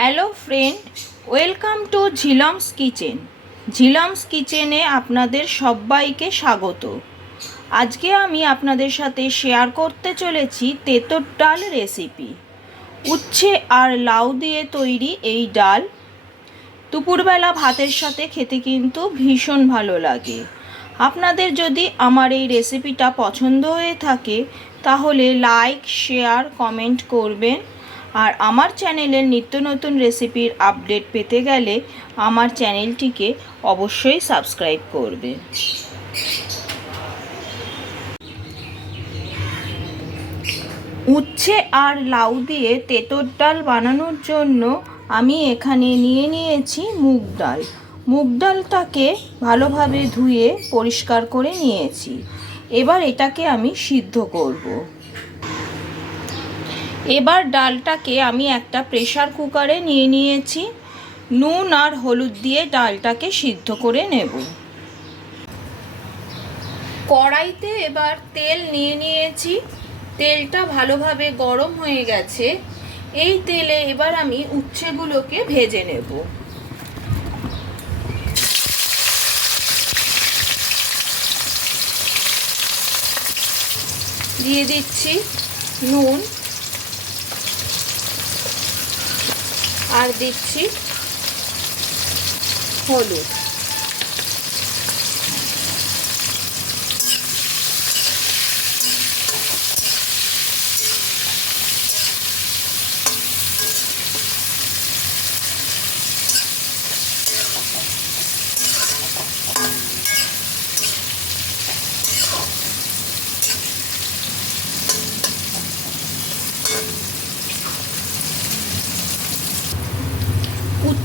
Hello friend, welcome to Jhilam's kitchen. Jhilam's কিচেনে আপনাদের সবাইকে স্বাগত। আজকে আমি আপনাদের সাথে শেয়ার করতে চলেছি তেঁতর ডাল রেসিপি। উচ্ছে আর লাউ দিয়ে তৈরি এই ডাল। দুপুরবেলা ভাতের সাথে খেতে কিন্তু ভীষণ ভালো লাগে। আপনাদের যদি আমার এই রেসিপিটা পছন্দ হয়ে থাকে, তাহলে লাইক, শেয়ার, কমেন্ট করবেন। আর আমার চ্যানেলের নিত্য নতুন রেসিপির আপডেট পেতে গেলে আমার চ্যানেলটিকে অবশ্যই সাবস্ক্রাইব করবে। উচ্ছে আর লাউ দিয়ে তেঁতর ডাল বানানোর জন্য আমি এখানে নিয়ে নিয়েছি মুগ ডাল। মুগ ডালটাকে ভালোভাবে ধুয়ে পরিষ্কার করে নিয়েছি। এবার এটাকে আমি সিদ্ধ করব। এবার ডালটাকে আমি একটা প্রেশার কুকারে নিয়ে নিয়েছি। নুন আর হলুদ দিয়ে ডালটাকে সিদ্ধ করে নেব। কড়াইতে এবার তেল নিয়ে নিয়েছি। তেলটা ভালোভাবে গরম হয়ে গেছে। এই তেলে এবার আমি উচ্ছেগুলোকে ভেজে নেব। দিয়ে দিচ্ছি নুন। আর দিচ্ছি হলুদ।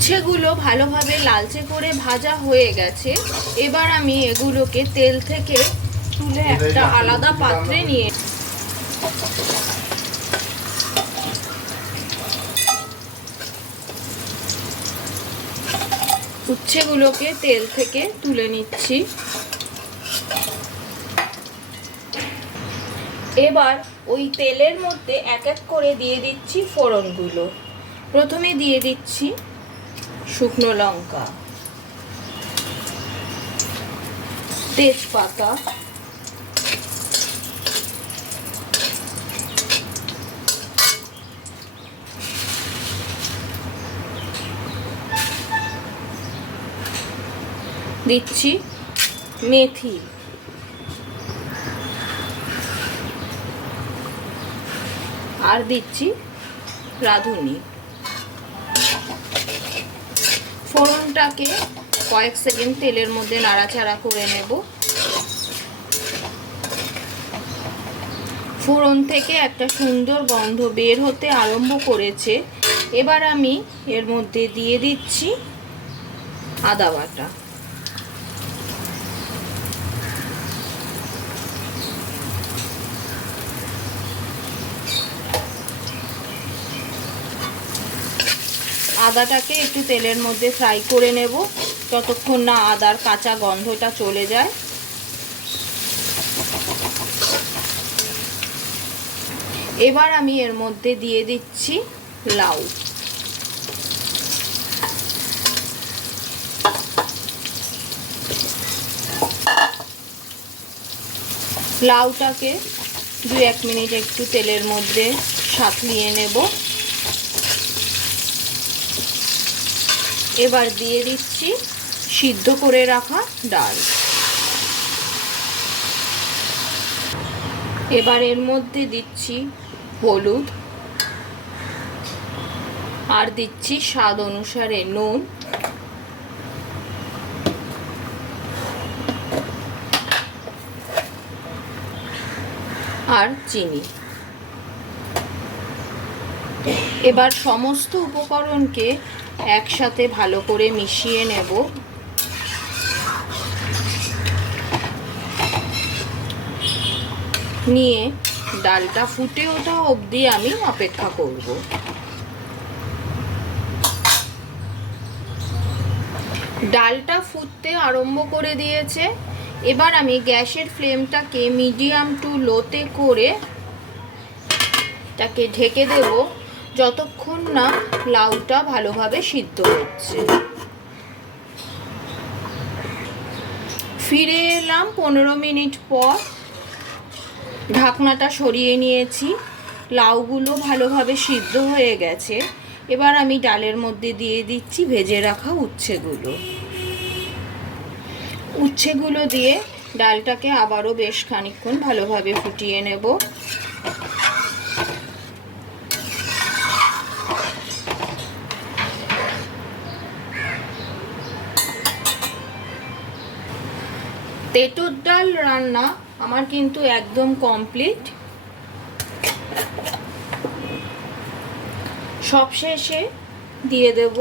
উচ্ছেগুলো ভালোভাবে লালচে করে ভাজা হয়ে গেছে। এবার আমি এগুলোকে তেল থেকে তুলে একটা আলাদা পাত্রে নিয়ে উচ্ছেগুলোকে তেল থেকে তুলে নিচ্ছি। এবার ওই তেলের মধ্যে এক এক করে দিয়ে দিচ্ছি ফোড়নগুলো। প্রথমে দিয়ে দিচ্ছি শুকনো লঙ্কা তেজপাতা দিচ্ছি মেথি। আর দিচ্ছি রাঁধুনি। ফোড়নটাকে কয়েক সেকেন্ড তেলের মধ্যে নাড়াচাড়া করে নেব। ফোড়ন থেকে একটা সুন্দর গন্ধ বের হতে আরম্ভ করেছে। এবার আমি এর মধ্যে দিয়ে দিচ্ছি আদা বাটা। আদাটাকে একটু তেলের মধ্যে ফ্রাই করে নেব ততক্ষণ না আদার কাঁচা গন্ধটা চলে যায়। এবার আমি এর মধ্যে দিয়ে দিচ্ছি লাউ। লাউটাকে দু এক মিনিট একটু তেলের মধ্যে সাঁতলিয়ে নেব। এবার দিয়ে দিচ্ছি সিদ্ধ করে রাখা ডাল। এবার এর মধ্যে দিচ্ছি হলুদ। আর দিচ্ছি স্বাদ অনুসারে নুন। আর চিনি। এবার সমস্ত উপকরণকে একসাথে ভালো করে মিশিয়ে নেব। নিয়ে ডালটা ফুটে ওঠা অবধি আমি অপেক্ষা করব। ডালটা ফুটতে আরম্ভ করে দিয়েছে। এবার আমি গ্যাসের ফ্লেমটাকে মিডিয়াম টু লোতে করে তাকে ঢেকে দেব। যতক্ষণ না লাউটা ভালোভাবে সিদ্ধ হচ্ছে। ফিরে এলাম পনেরো মিনিট পর। ঢাকনাটা সরিয়ে নিয়েছি। লাউগুলো ভালোভাবে সিদ্ধ হয়ে গেছে। এবার আমি ডালের মধ্যে দিয়ে দিচ্ছি ভেজে রাখা উচ্ছেগুলো। উচ্ছেগুলো দিয়ে ডালটাকে আবারও বেশ খানিকক্ষণ ভালোভাবে ফুটিয়ে নেব। তেঁতুর ডাল রান্না আমার কিন্তু একদম কমপ্লিট সবশেষে দিয়ে দেব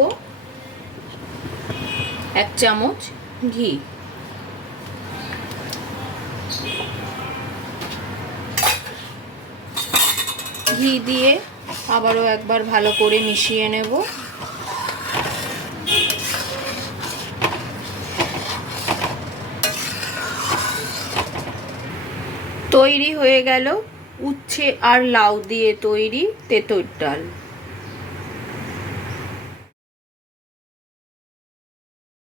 এক চামচ ঘি। ঘি দিয়ে আবারও একবার ভালো করে মিশিয়ে নেব। তৈরি হয়ে গেল। উচ্ছে আর লাউ দিয়ে তৈরি তেঁতুর ডাল।